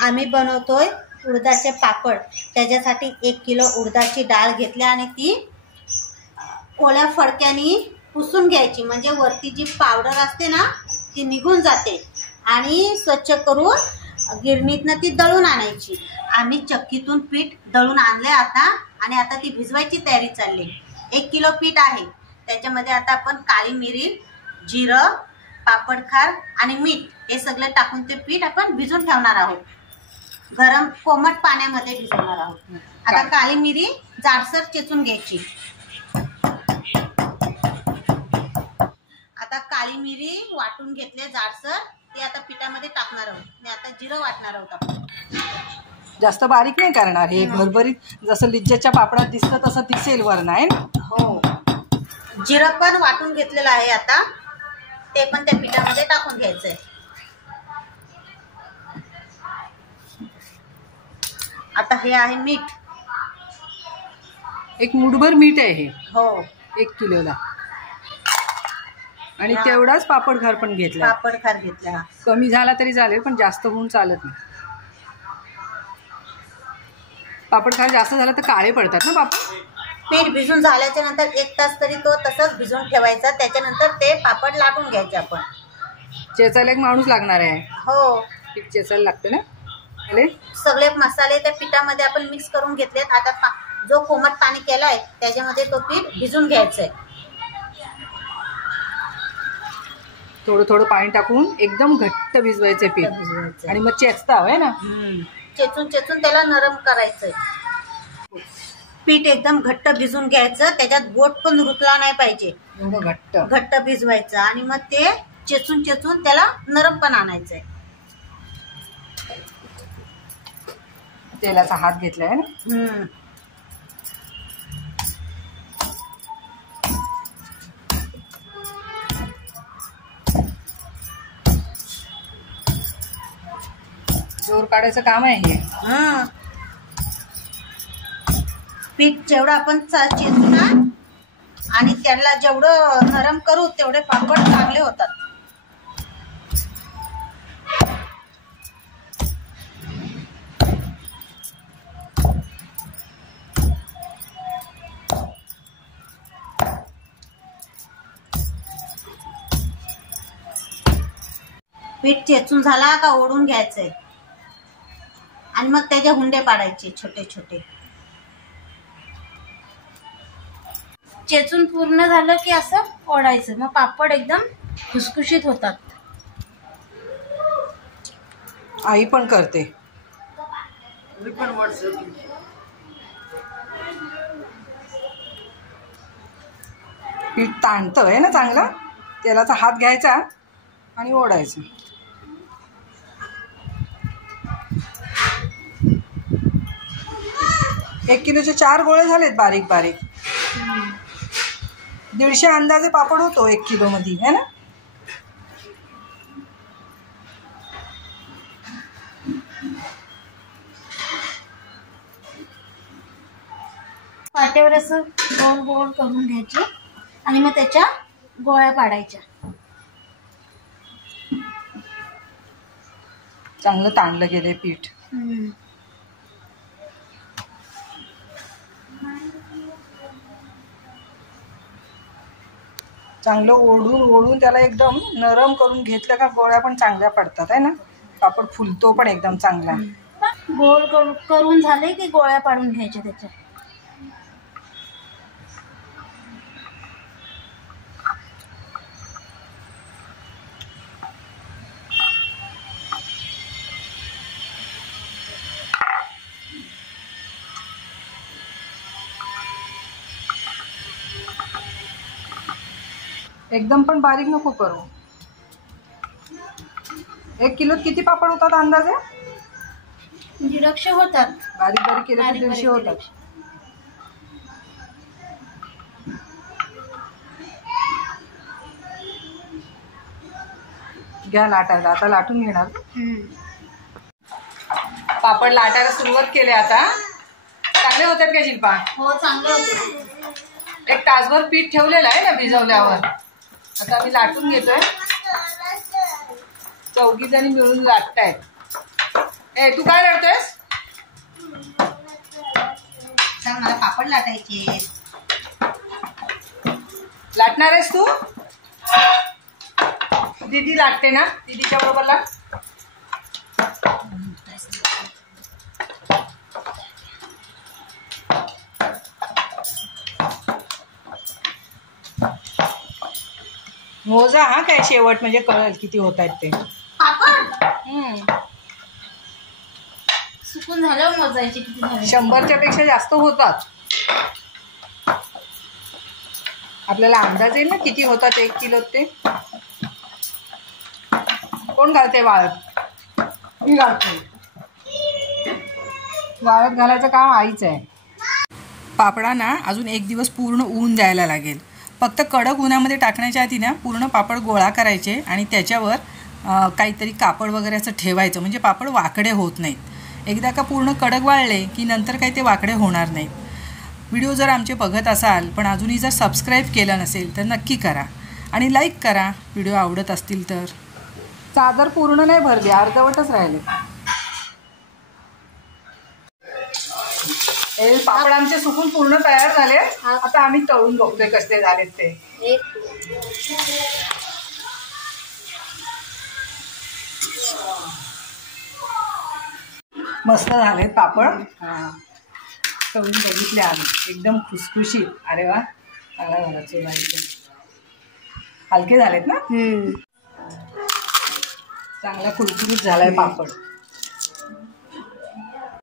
आम्ही बनवतोय उडदाचे पापड। त्याच्यासाठी 1 किलो उडदाची डाळ घेतली आणि ती ओल्या फडक्याने पुसून घ्यायची, म्हणजे वरती जी पावडर असते ना ती निघून जाते, आणि स्वच्छ करून गिरणीतनं ती दळून आणायची। आम्ही चक्कीतून पीठ दळून आणले आता, आणि आता ती भिजवायची तयारी चालली। 1 किलो पीठ आहे, त्याच्यामध्ये आता आपण काळी मिरी, जिरं, पापडखार आणि मीठ हे सगळं टाकून ते पीठ आपण भिजून ठेवणार आहोत। गरम कोमट पाण्यामध्ये भिजवणार आहोत। आता काळी मिरी जाडसर चेचून घ्यायची। आता काळी मिरी वाटून घेतले जाडसर, ते आता पिठामध्ये टाकणार आहोत। आणि आता जिरं वाटणार आहोत आपण। जास्त बारीक नाही करणार, हे भरभरीत जसं लिज्जतच्या पापडात दिसतं तसं दिसेल वरण आहे ना। हो, जिरं पण वाटून घेतलेलं आहे, आता ते पण त्या पिठामध्ये टाकून घ्यायचंय। आता हे आहे मीठ, 1 मुठभर मीठ आहे हे। हो, 1 किलोला। आणि तेवढाच पापडखार पण घेतला। पापडखार घेतला, कमी झाला तरी चालेल, पण जास्त होऊन चालत नाही। पापडखार जास्त झाला तर काळे पडतात ना पापड। पीठ भिजून झाल्याच्या नंतर 1 तास तरी तो तसंच भिजून ठेवायचा, त्याच्यानंतर ते पापड लाटून घ्यायचे आपण। चेचायला 1 माणूस लागणार आहे। हो, पीठ चेचायला लागतं ना। सगळे मसाले त्या पिठामध्ये आपण मिक्स करून घेतलेत। आता जो कोमट पाणी केलाय त्याच्यामध्ये तो पीठ भिजून घ्यायचंय। थोडं थोडं पाणी टाकून एकदम घट्ट भिजवायचं पीठ, आणि मग चेचता हवंय ना। चेचून चेचून त्याला नरम करायचंय। पीठ एकदम घट्ट भिजून घ्यायचं, त्याच्यात बोट पण रुतला नाही पाहिजे, एवढं घट्ट भिजवायचं, आणि मग ते चेचून चेचून त्याला नरम पण आणायचंय। तेलाचा हात घेतलाय ना। जोर काढायचं काम आहे हे। पीठ जेवढं आपण चेचू ना, आणि त्याला जेवढं नरम करू तेवढे पापड चांगले होतात। पीठ चेचून झाला का ओढून घ्यायचंय, आणि मग त्याचे हुंडे पाडायचे छोटे छोटे। चेचून पूर्ण झालं की असं ओढायचं, मग पापड एकदम खुसखुशीत होतात। आई पण करते। पीठ ताणतंय ना चांगला, तेलाचा हात घ्यायचा आणि ओढायचं। एक किलोचे 4 गोळे झालेत बारीक बारीक। 150 अंदाजे पापड होतो 1 किलो मध्ये, है ना। पाट्यावर असं गोल गोल करून घ्यायचे, आणि मग त्याच्या गोळ्या पाडायच्या। चांगलं ताणलं गेले पीठ। चांगलं ओढून ओढून त्याला एकदम नरम करून घेतलं का गोळ्या पण चांगल्या पडतात, आहे ना। पापड फुलतो पण एकदम चांगला। गोल करून झाले की गोळ्या पाडून घ्यायच्या त्याच्या। एकदम पण बारीक नको करू। 1 किलोत किती पापड होतात अंदाजे? 150 होतात। बारीक बारीक केले तर 150 होतात। घ्या लाटायला, आता लाटून घेणार। पापड लाटायला सुरुवात केली आता। चांगले होतात का शिल्पा? हो, चांगले होते। 1 तासभर पीठ ठेवलेलं आहे ना भिजवल्यावर। आता आम्ही लाटून घेतोय, 4 जणी मिळून लाटतायत। ए तू काय करतेस? मला पापड लाटायचे. लाटणार आहेस तू? दीदी लाटते ना, दीदीच्या बरोबर लाट. मोजा हा काय शेवट, म्हणजे कळेल किती होत आहेत ते. पापड सुकून झाल्यावर मोजायचे किती झाले. 100च्या पेक्षा जास्त होतात. आपल्याला अंदाज येईल ना किती होतात 1 किलो ते. कोण घालते वाळत? मी घालते. वाळत घालायचं काम आईच आहे. पापडांना अजून 1 दिवस पूर्ण ऊन द्यायला लागेल. फक्त कडक उन्हामध्ये टाकण्याच्या आधी ना पूर्ण पापड गोळा करायचे आणि त्याच्यावर काहीतरी कापड वगैरे असं ठेवायचं, म्हणजे पापड वाकडे होत नाहीत. एकदा का पूर्ण कडक वाळले की नंतर काही ते वाकडे होणार नाहीत. व्हिडिओ जर आमचे बघत असाल पण अजूनही जर सबस्क्राईब केलं नसेल तर नक्की करा आणि लाईक करा व्हिडिओ आवडत असतील तर. चादर पूर्ण नाही भरली, अर्धवटच राहिले. हे पापड आमचे सुकून पूर्ण तयार झाले. आता आम्ही तळून बघतोय कसले झालेत ते. मस्त झालेत पापड. तळून बघितले आम्ही, एकदम खुसखुशीत. अरे वा, चांगला झाला चुरा. हलके झालेत ना, चांगला कुरकुरीत झालाय पापड.